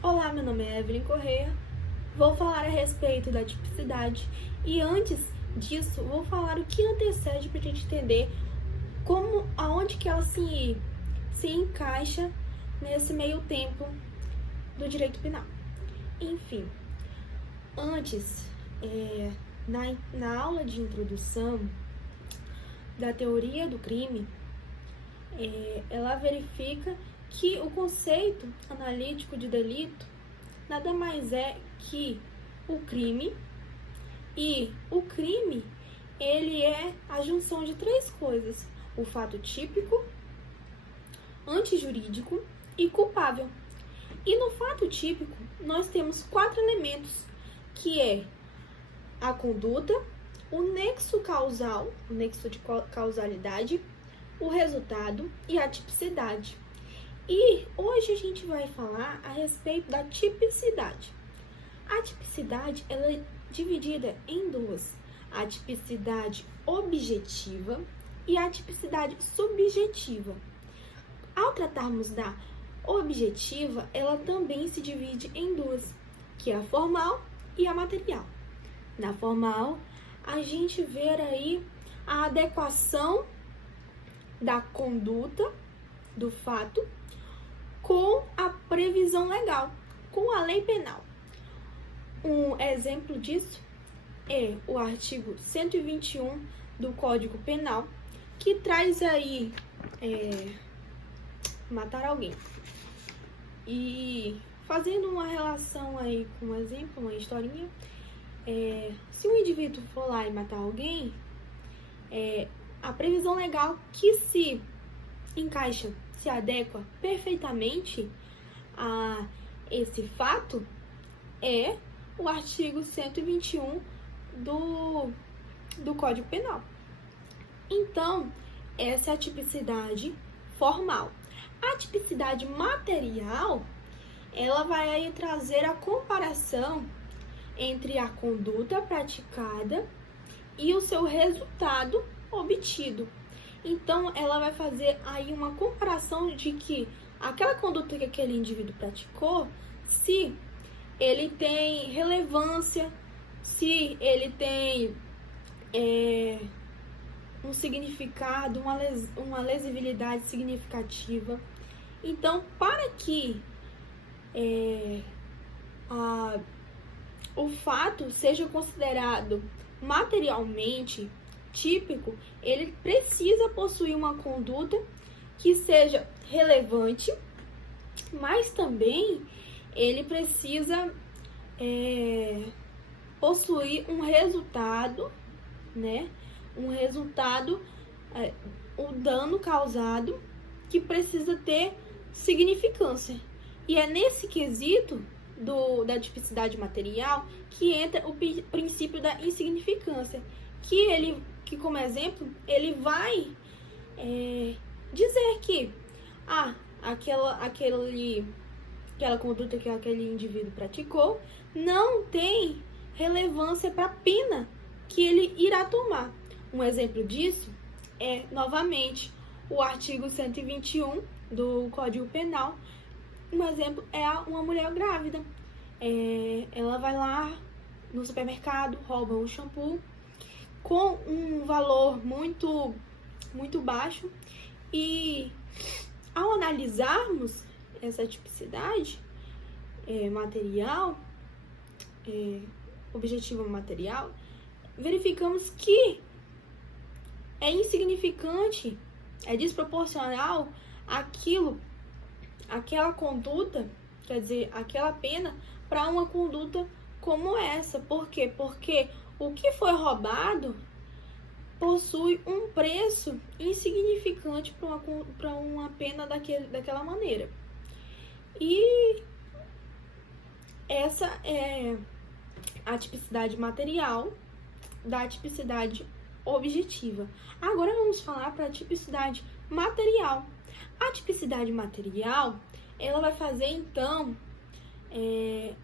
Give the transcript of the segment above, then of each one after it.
Olá, meu nome é Evelyn Correia, vou falar a respeito da tipicidade e antes disso vou falar o que antecede para a gente entender aonde que ela se encaixa nesse meio tempo do direito penal. Enfim, antes, na aula de introdução da teoria do crime, ela verifica que o conceito analítico de delito nada mais é que o crime, e o crime ele é a junção de três coisas: o fato típico, antijurídico e culpável. E no fato típico nós temos 4 elementos, que é a conduta, o nexo causal, o nexo de causalidade, o resultado e a tipicidade. E hoje a gente vai falar a respeito da tipicidade. A tipicidade ela é dividida em duas: a tipicidade objetiva e a tipicidade subjetiva. Ao tratarmos da objetiva, ela também se divide em duas, que é a formal e a material. Na formal, a gente vê aí a adequação da conduta, do fato, com a previsão legal, com a lei penal. Um exemplo disso é o artigo 121 do Código Penal, que traz aí matar alguém. E fazendo uma relação aí com um exemplo, uma historinha, se um indivíduo for lá e matar alguém, a previsão legal que se encaixa, se adequa perfeitamente a esse fato é o artigo 121 do Código Penal. Então, essa é a tipicidade formal. A tipicidade material, ela vai aí trazer a comparação entre a conduta praticada e o seu resultado obtido. Então, ela vai fazer aí uma comparação de que aquela conduta que aquele indivíduo praticou, se ele tem relevância, se ele tem um significado, uma lesibilidade significativa. Então, para que o fato seja considerado materialmente típico, ele precisa possuir uma conduta que seja relevante, mas também ele precisa possuir um resultado, né? Um resultado, o dano causado, que precisa ter significância. E é nesse quesito da tipicidade material que entra o princípio da insignificância, que como exemplo, ele vai dizer que aquela conduta que aquele indivíduo praticou não tem relevância para a pena que ele irá tomar. Um exemplo disso é, novamente, o artigo 121 do Código Penal. Um exemplo é uma mulher grávida. Ela vai lá no supermercado, rouba um shampoo com um valor muito, muito baixo, e ao analisarmos essa tipicidade material, objetiva material, verificamos que é insignificante, é desproporcional aquela conduta, quer dizer, aquela pena, para uma conduta como essa. Por quê? Porque o que foi roubado possui um preço insignificante para uma pena daquela maneira. E essa é a tipicidade material da tipicidade objetiva. Agora vamos falar para a tipicidade material. A tipicidade material, ela vai fazer então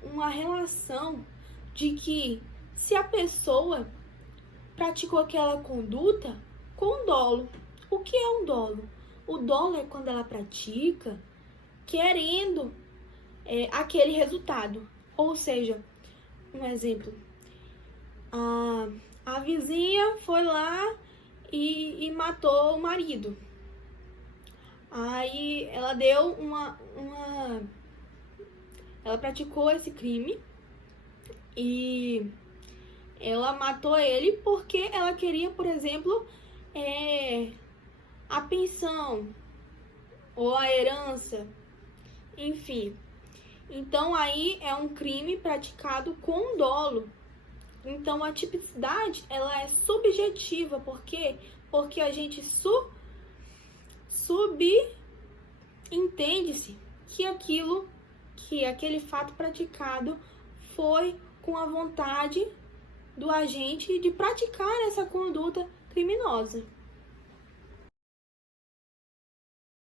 uma relação de que se a pessoa praticou aquela conduta com dolo. O que é um dolo? O dolo é quando ela pratica querendo aquele resultado. Ou seja, um exemplo, a vizinha foi lá e matou o marido. Aí ela deu ela praticou esse crime e ela matou ele porque ela queria, por exemplo, a pensão ou a herança, enfim. Então aí é um crime praticado com dolo. Então a tipicidade, ela é subjetiva, por quê? Porque a gente subentende-se que aquele fato praticado foi com a vontade do agente de praticar essa conduta criminosa.